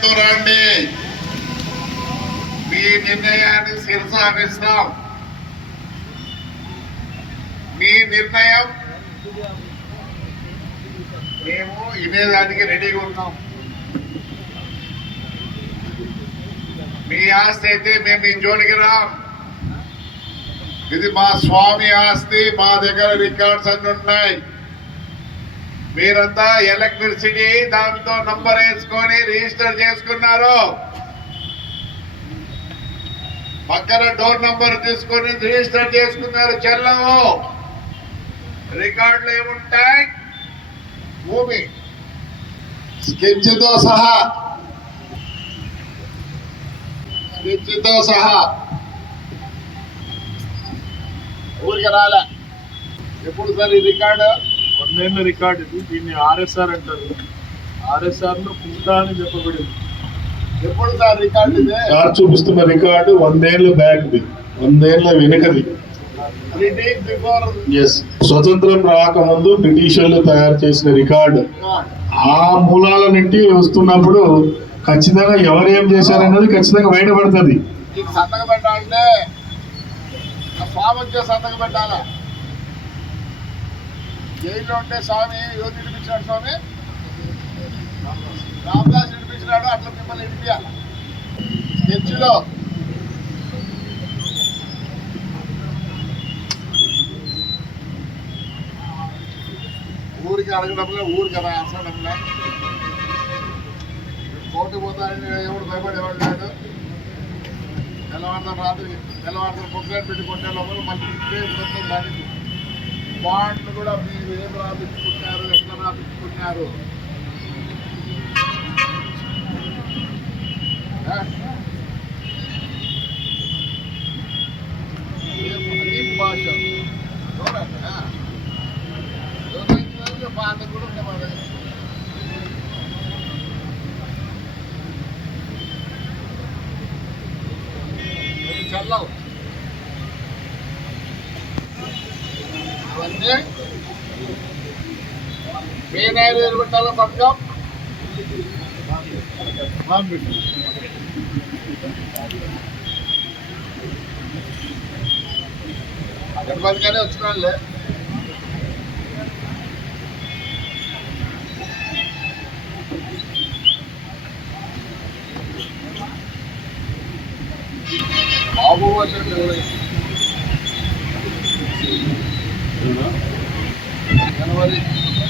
నిర్ణయంతో రండి. మీ నిర్ణయాన్ని శిరసావిస్తాం. మీ నిర్ణయం మేము వినేదానికి రెడీగా ఉన్నాం. మీ ఆస్తి అయితే మేము ఈ జోలికి రాం. ఇది మా స్వామి ఆస్తి. మా దగ్గర రికార్డ్స్ అన్ని ఉన్నాయి. మీరంతా ఎలక్ట్రిసిటీ దాంతో నంబర్ వేసుకొని రిజిస్టర్ చేసుకున్నారు. పక్కన డోర్ నంబర్ తీసుకొని రిజిస్టర్ చేసుకున్నారు. చెల్లవు రికార్డులు ఏముంటాయి? భూమి స్కెచ్తో సహా ఊరికి రాలే. ఎప్పుడు సార్ ఈ రికార్డు? 1 ఏళ్ళ రికార్డు ఇది. దీన్ని ఆర్ఎస్ఆర్ అంటారు. ఆర్ఎస్ఆర్ లో పుట్టా అని చెప్పబడింది. ఎప్పుడు సార్ రికార్డు ఇది? సార్ చూపిస్తున్న రికార్డు 100 ఏళ్ళ బ్యాక్ది, 100 ఏళ్ళ వెనుకది. స్వతంత్రం రాకముందు బ్రిటిషర్లు తయారు చేసిన రికార్డు. ఆ మూలాల నుండి వస్తున్నప్పుడు ఖచ్చితంగా ఎవరు ఏం చేశారన్నది ఖచ్చితంగా బయటపడుతుంది. సంతకం పెట్టాలంటే స్వామి వచ్చే సంతకం పెట్టాలా? జైల్లో ఉంటే స్వామి యువత విడిపించాడు. స్వామి రామదాస్ విడిపించినాడు. అట్లా మిమ్మల్ని విడిపించాలి. స్కెచ్లో ఊరికి అడగడంలో ఊరికి అసడంలో కోర్టు పోతారని ఎవడు భయపడేవాడు కాదు. తెల్లవారుతాం పొగ్గులు పెట్టి కొట్టే లోపల మళ్ళీ మొత్తం దానికి బాండ్లు కూడా మీరు ఏం రాపించుకున్నారు, ఎట్లా రాపించుకున్నారు? భాష పాత కూడా ఉండేవాడు. చల్లవు అవన్నీ మీ నాయన ఎదుర్కొంటాలో పక్కం అగర్వాల్గానే వచ్చినాళ్ళే. బాబు జనవరి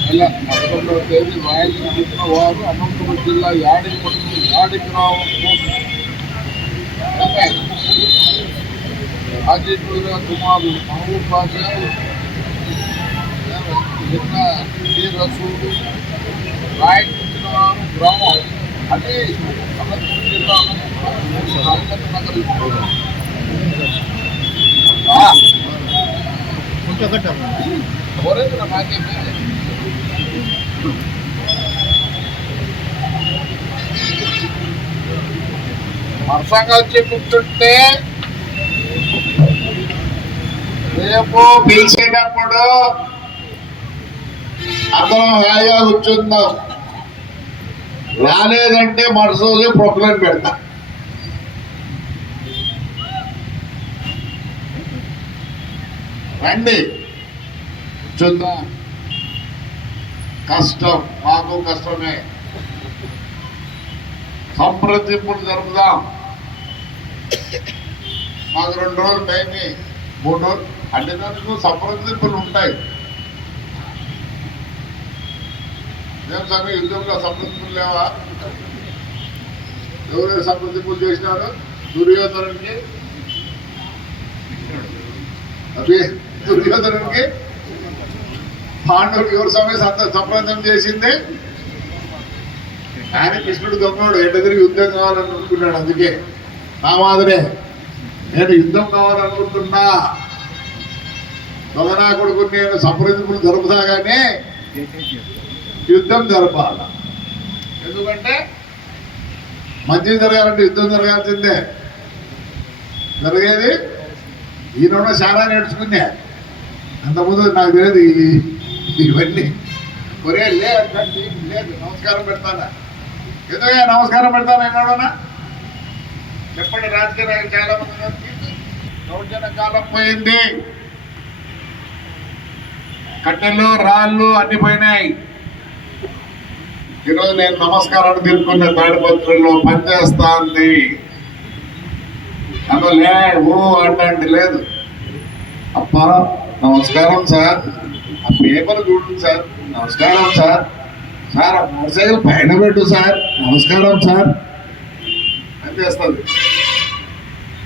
11వ తేదీ రాయలసీమ పుట్టిన వారు అనంతపురం జిల్లా యాడికిరావు హాజీపూర్ కుమారుడు మహబూబ్ బాషా రసూలు రాయల్ పుట్టిన వారు గ్రామం అది అనంతపురం జిల్లా వర్షంగా వచ్చి పుట్టుంటే రేపు పిలిచేటప్పుడు అందరం హాయిగా కూర్చుందాం. రాలేదంటే మరుసటి ప్రొక్లైన్ పెడతా. రండి చూద్దాం. కష్టం మాకు కష్టమే. సంప్రదింపులు జరుపుదాం. మాకు 2 రోజులు టైం, 3 రోజులు అంటే దానికి సంప్రదింపులు ఉంటాయి. మేము సంగతి యుద్ధంలో సంప్రదింపులు లేవా? ఎవరైనా సంప్రదింపులు చేసినారు? దుర్యోధనునికి పాండవుడికి ఎవరు సంప్రదింపం చేసింది? ఆయన కృష్ణుడు దొంగడు. ఎట్ట తిరిగి యుద్ధం కావాలని అనుకున్నాడు. అందుకే నా మాదిరే నేను యుద్ధం కావాలనుకుంటున్నా. దొంగనా కొడుకు నేను సంప్రదింపులు జరుపుతాగానే యుద్ధం జరపాల. ఎందుకంటే మంచి జరగాలంటే యుద్ధం జరగాల్సిందే. జరిగేది ఈయన చాలా నేర్చుకున్నా. అంతకుముందు నాకు తెలియదు ఇవన్నీ. ఒరే లేదు నమస్కారం పెడతానా ఎందుకు నమస్కారం పెడతాను ఎన్నోడనా చెప్పండి. రాజకీయ నాయకులు చాలా మంది ఉన్నారు. దౌర్జన్య కాలం పోయింది. కట్టెలు రాళ్ళు అన్ని పోయినాయి. ఈరోజు నేను నమస్కారాన్ని తీసుకునే తాడిపత్రుల్లో పనిచేస్తా ఉంది. అందులో ఓ అంటే లేదు. అప్ప నమస్కారం సార్, ఆ పేపర్ చూడండి సార్, నమస్కారం సార్, సార్ ఆ మోటార్ సైకిల్ పైన పెట్టు సార్, నమస్కారం సార్ అని చేస్తుంది.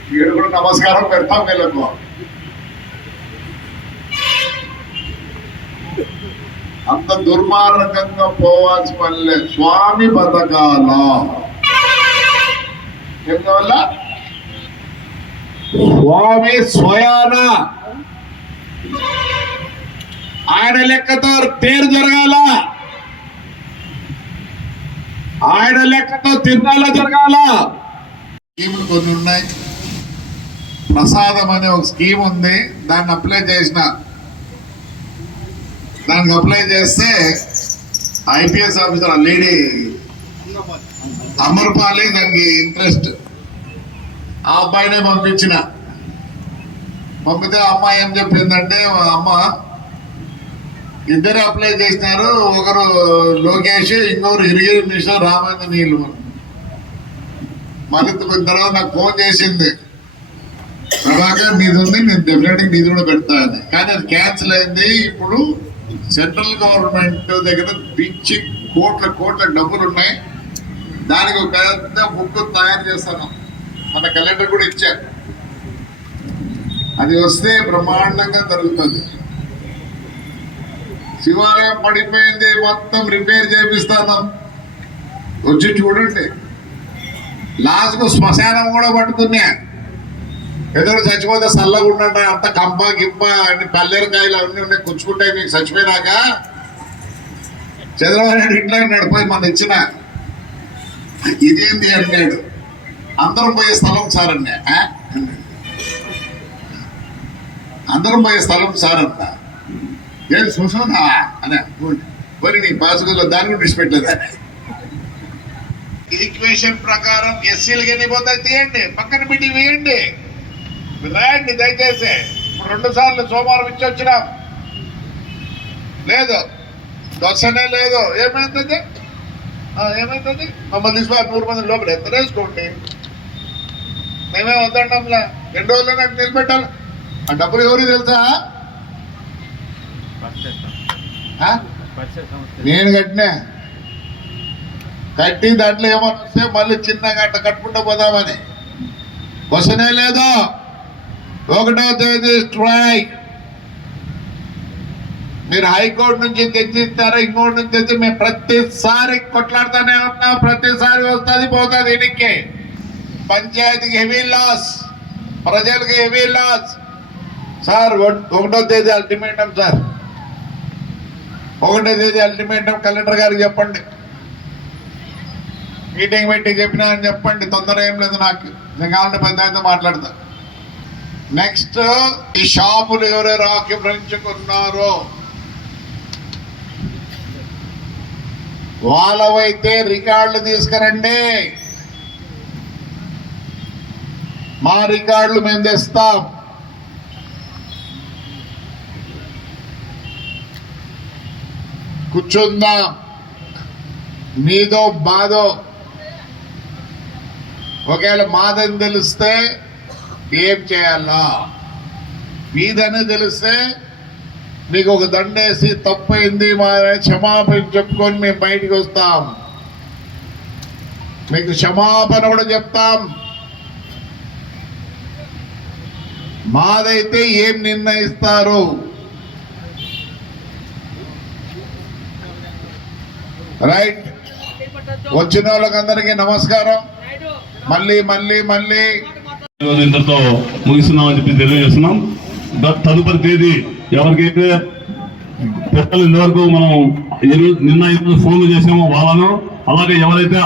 వీడు కూడా నమస్కారం పెడతాం వీళ్ళకు. అంత దుర్మార్గంగా పోవాల్సి పని లేదు. స్వామి బతకాల ఎందువల్ల స్వామి స్వయాన ఆయన లెక్కతో తేరు జరగాల, ఆయన లెక్కతో తిరునాళ్ళ జరగాల. స్కీములు కొన్ని ఉన్నాయి. ప్రసాదం అనే ఒక స్కీమ్ ఉంది, దాన్ని అప్లై చేసిన. దానికి అప్లై చేస్తే ఐపీఎస్ ఆఫీసర్ లేడీ అమర్పాలి దానికి ఇంట్రెస్ట్. ఆ అబ్బాయినే పంపించిన. పంపితే అమ్మాయి ఏం చెప్పిందంటే, అమ్మ ఇద్దరు అప్లై చేసినారు, ఒకరు లోకేష్, ఇంకొకరు ఇరిగేషన్ మినిస్టర్ రామేంద్ర నీళ్ళు. మళ్ళీ తర్వాత నాకు ఫోన్ చేసింది, ప్రభాకర్ నీది ఉంది, నేను డెఫినెట్గా నీది కూడా పెడతా అని. కానీ అది క్యాన్సిల్ అయింది. ఇప్పుడు సెంట్రల్ గవర్నమెంట్ దగ్గర పిచ్చి కోట్ల డబ్బులు ఉన్నాయి. దానికి ఒక పెద్ద బుక్ తయారు చేస్తాను. మన క్యాలెండర్ కూడా ఇచ్చారు. అది వస్తే బ్రహ్మాండంగా జరుగుతుంది. శివాలయం పడిపోయింది, మొత్తం రిపేర్ చేపిస్తాను. వచ్చి చూడండి. లాస్ట్కు శ్మశానం కూడా పట్టుకున్నా. ఎదురు చచ్చిపోతే చల్లగా ఉండండి, అంత కంప గింప అన్ని పల్లెరకాయలు అన్నీ ఉన్నాయి, కూర్చుకుంటాయి మీకు చచ్చిపోయినాక. చంద్రబాబు నాయుడు ఇంట్లో నడిపోయి మన ఇచ్చిన ఇదేంటి అన్నాడు. అందరం పోయే స్థలం సార్ అన్నా. అందరం పోయే స్థలం సార్ అన్న. ఏం చూసానా అనే పోయి నీ పాసుకుల్లో దాన్ని కూడా విడిచిపెట్టలేదు అని. ఈక్వేషన్ ప్రకారం ఎస్సీలకి ఎన్ని పోతాయి తీయండి, పక్కన పెట్టి వేయండి. రాయండి దయచేసి. ఇప్పుడు 2 సార్లు సోమవారం ఇచ్చి వచ్చినాం, లేదు దోశనే లేదు. ఏమైతుంది ఏమైతుంది? మమ్మల్ని తీసుకుని 100 మంది లోపల ఎంత వేసుకోండి, మేమే వద్దంటాంలా. 2 రోజుల్లో నాకు నిలబెట్టాలి. ఆ డబ్బులు ఎవరికి తెలుసా? నేను కట్టి దాంట్లో ఏమన్నా వస్తే మళ్ళీ చిన్నగా అట్ట కట్టుకుంటూ పోదామని. క్వశ్చనే లేదు. 1వ తేదీ స్ట్రైక్. మీరు హైకోర్టు నుంచి తెచ్చిస్తారా, ఇంకోటి నుంచి తెచ్చి మేము ప్రతిసారి కొట్లాడుతూనే ఉన్నాం. ప్రతిసారి వస్తుంది పోతుంది. ఎన్నికే పంచాయతీకి హెవీ లాస్, ప్రజలకు హెవీ లాస్. సార్ 1వ తేదీ అల్టిమేటం సార్, 1వ తేదీ అల్టిమేటం కలెక్టర్ గారికి చెప్పండి. మీటింగ్ పెట్టి చెప్పినా అని చెప్పండి. తొందర ఏం లేదు నాకు. నేను కావాలంటే పెద్ద మాట్లాడతా. నెక్స్ట్, ఈ షాపులు ఎవరెవరు ఆక్యుపించుకున్నారో వాళ్ళవైతే రికార్డులు తీసుకురండి. మా రికార్డులు మేము తెస్తాం. కూర్చుందాం. మీదో బాధో ఒకవేళ మాదని తెలిస్తే ఏం చేయాలా, మీదని తెలిస్తే మీకు ఒక దండేసి తప్పైంది మా క్షమాపణ చెప్పుకొని మేము బయటికి వస్తాం. మీకు క్షమాపణ కూడా చెప్తాం. మాదైతే ఏం నిర్ణయిస్తారు? రైట్. వచ్చిన వాళ్ళకందరికీ నమస్కారం. మళ్ళీ ఇంతతో ముగిస్తున్నామని చెప్పి తెలియజేస్తున్నాం. తదుపరి తేదీ ఎవరికైతే పెద్దలు ఇంతవరకు మనం నిన్న ఫోన్లు చేసామో వాళ్ళను, అలాగే ఎవరైతే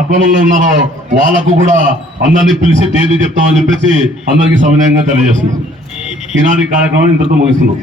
అక్రమంలో ఉన్నారో వాళ్ళకు కూడా అందరినీ పిలిచి తేదీ చెప్తామని చెప్పేసి అందరికీ సవినయంగా తెలియజేస్తున్నాం. ఈనాటి కార్యక్రమాన్ని ఇంతతో ముగిస్తున్నాం.